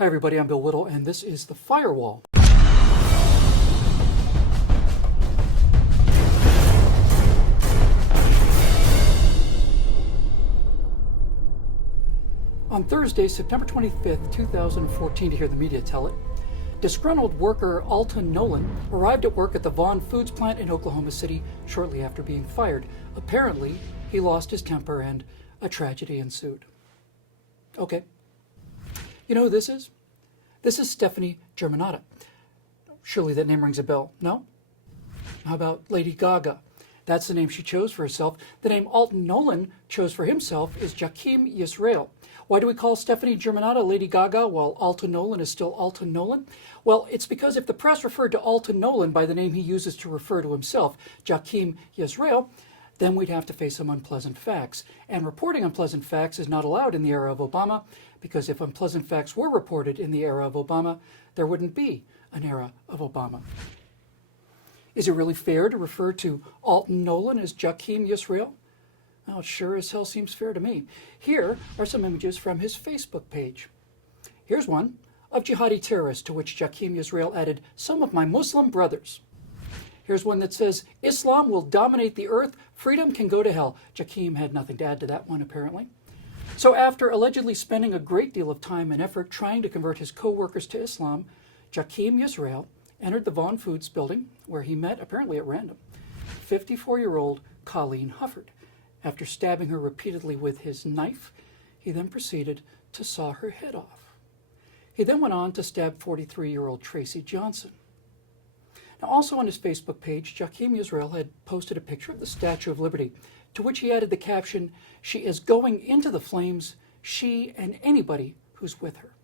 Hi everybody, I'm Bill Whittle, and this is The Firewall. On Thursday, September 25th, 2014, to hear the media tell it, disgruntled worker Alton Nolan arrived at work at the Vaughn foods plant in Oklahoma City shortly after being fired. Apparently, he lost his temper and a tragedy ensued. Okay. You know who this is? This is Stephanie Germanotta. Surely that name rings a bell, no? How about Lady Gaga? That's the name she chose for herself. The name Alton Nolan chose for himself is Jakim Yisrael. Why do we call Stephanie Germanotta Lady Gaga while Alton Nolan is still Alton Nolan? Well, it's because if the press referred to Alton Nolan by the name he uses to refer to himself, Jakim Yisrael, then we'd have to face some unpleasant facts. And reporting unpleasant facts is not allowed in the era of Obama, because if unpleasant facts were reported in the era of Obama, there wouldn't be an era of Obama. Is it really fair to refer to Alton Nolan as Jakim Yisrael? Well, it sure as hell seems fair to me. Here are some images from his Facebook page. Here's one of jihadi terrorists, to which Jakim Yisrael added, "Some of my Muslim brothers." Here's one that says, "Islam will dominate the earth. Freedom can go to hell." Jakim had nothing to add to that one, apparently. So after allegedly spending a great deal of time and effort trying to convert his co-workers to Islam, Jakim Yisrael entered the Vaughn Foods building, where he met, apparently at random, 54-year-old Colleen Hufford. After stabbing her repeatedly with his knife, he then proceeded to saw her head off. He then went on to stab 43-year-old Tracy Johnson. Now, also on his Facebook page, Jakim Yisrael had posted a picture of the Statue of Liberty, to which he added the caption, "She is going into the flames, she and anybody who's with her."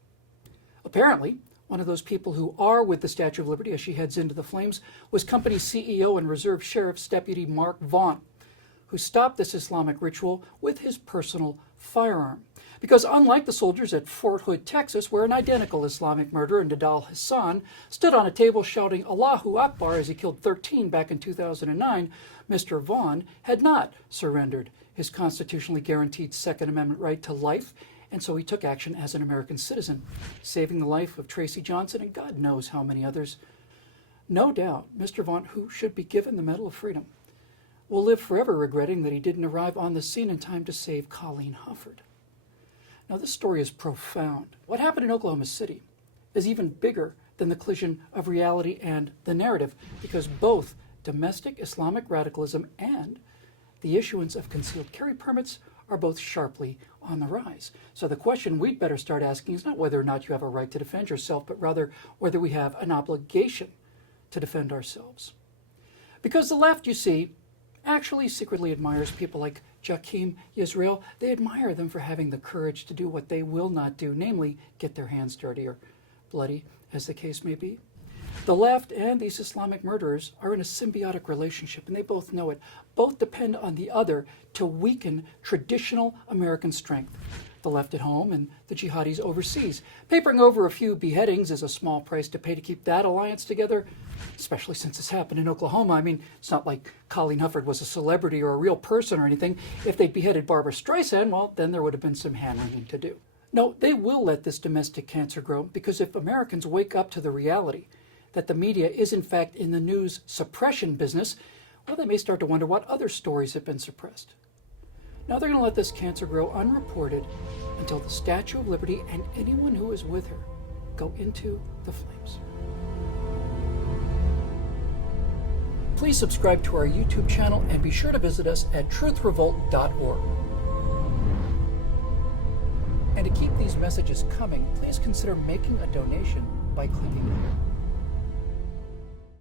Apparently, one of those people who are with the Statue of Liberty as she heads into the flames was company CEO and Reserve Sheriff's Deputy Mark Vaughn, who stopped this Islamic ritual with his personal firearm. Because unlike the soldiers at Fort Hood, Texas, where an identical Islamic murderer, Nadal Hassan, stood on a table shouting Allahu Akbar as he killed 13 back in 2009, Mr. Vaughn had not surrendered his constitutionally guaranteed Second Amendment right to life, and so he took action as an American citizen, saving the life of Tracy Johnson and God knows how many others. No doubt, Mr. Vaughn, who should be given the Medal of Freedom, will live forever regretting that he didn't arrive on the scene in time to save Colleen Hufford. Now, this story is profound. What happened in Oklahoma City is even bigger than the collision of reality and the narrative, because both domestic Islamic radicalism and the issuance of concealed carry permits are both sharply on the rise. So the question we'd better start asking is not whether or not you have a right to defend yourself, but rather whether we have an obligation to defend ourselves. Because the left, you see, actually secretly admires people like Jakim Yisrael. They admire them for having the courage to do what they will not do, namely get their hands dirty or bloody, as the case may be. The left and these Islamic murderers are in a symbiotic relationship, and they both know it. Both depend on the other to weaken traditional American strength. The left at home and the jihadis overseas. Papering over a few beheadings is a small price to pay to keep that alliance together, especially since this happened in Oklahoma. I mean, it's not like Colleen Hufford was a celebrity or a real person or anything. If they beheaded Barbara Streisand, well, then there would have been some hand-wringing to do. No, they will let this domestic cancer grow, because if Americans wake up to the reality that the media is in fact in the news suppression business, well, they may start to wonder what other stories have been suppressed. Now they're going to let this cancer grow unreported until the Statue of Liberty and anyone who is with her go into the flames. Please subscribe to our YouTube channel and be sure to visit us at truthrevolt.org. And to keep these messages coming, please consider making a donation by clicking here.